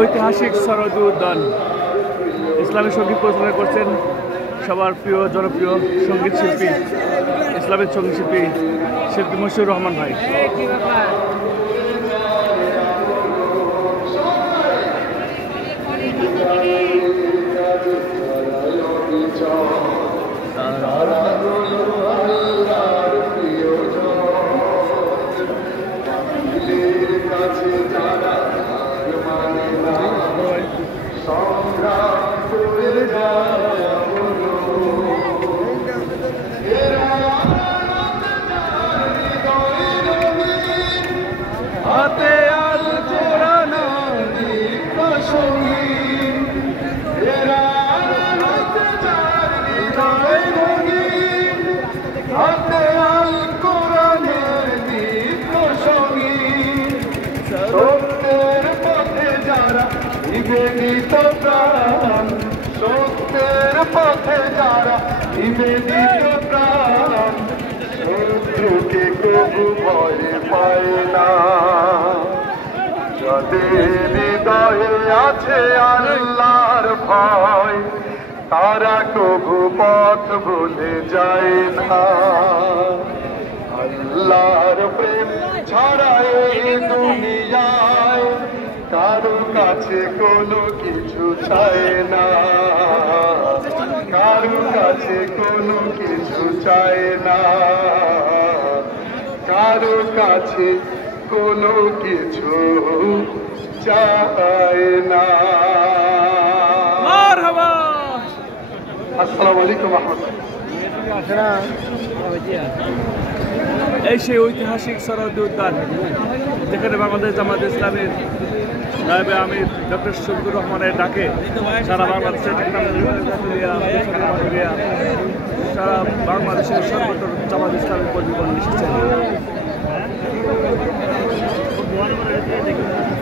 ঐতিহাসিক সরোয়ার্দী উদ্যান ইসলামী সঙ্গীত পরিচালনা করছেন সবার প্রিয় জনপ্রিয় সঙ্গীত শিল্পী ইসলামিক সঙ্গীত শিল্পী শিল্পী মশিউর রহমান ভাই। হাতে আজ জোড়ানো হাতে আল কোরআনের দীপ্ত সঙ্গীত সত্যের পথে যারা নিবেদিত প্রাণ সত্যের পথে যারা নিবেদিত প্রাণ শত্রুকে কবু ভয় পায় না যাদের হৃদয়ে আছে আল্লাহর ভয় তারা কবু পথ ভুলে যায় না। আল্লাহর প্রেম ছাড়া এই দুনিয়ায় কারো কাছে কোনো কিছু চায় না কারো কাছে কোনো কিছু চায় না কারো কাছে কোনো কিছু চায় না। আসসালামু আলাইকুম এই সেই ঐতিহাসিক সরোয়ার্দী উদ্যান যেখানে বাংলাদেশ জামাত ইসলামীর নায়েবে আমির ডক্টর শফিকুর রহমানের ডাকে সারা বাংলাদেশের সারা বাংলাদেশের সর্বত্র জামাত ইসলামী কর্মীগণ এসেছেন।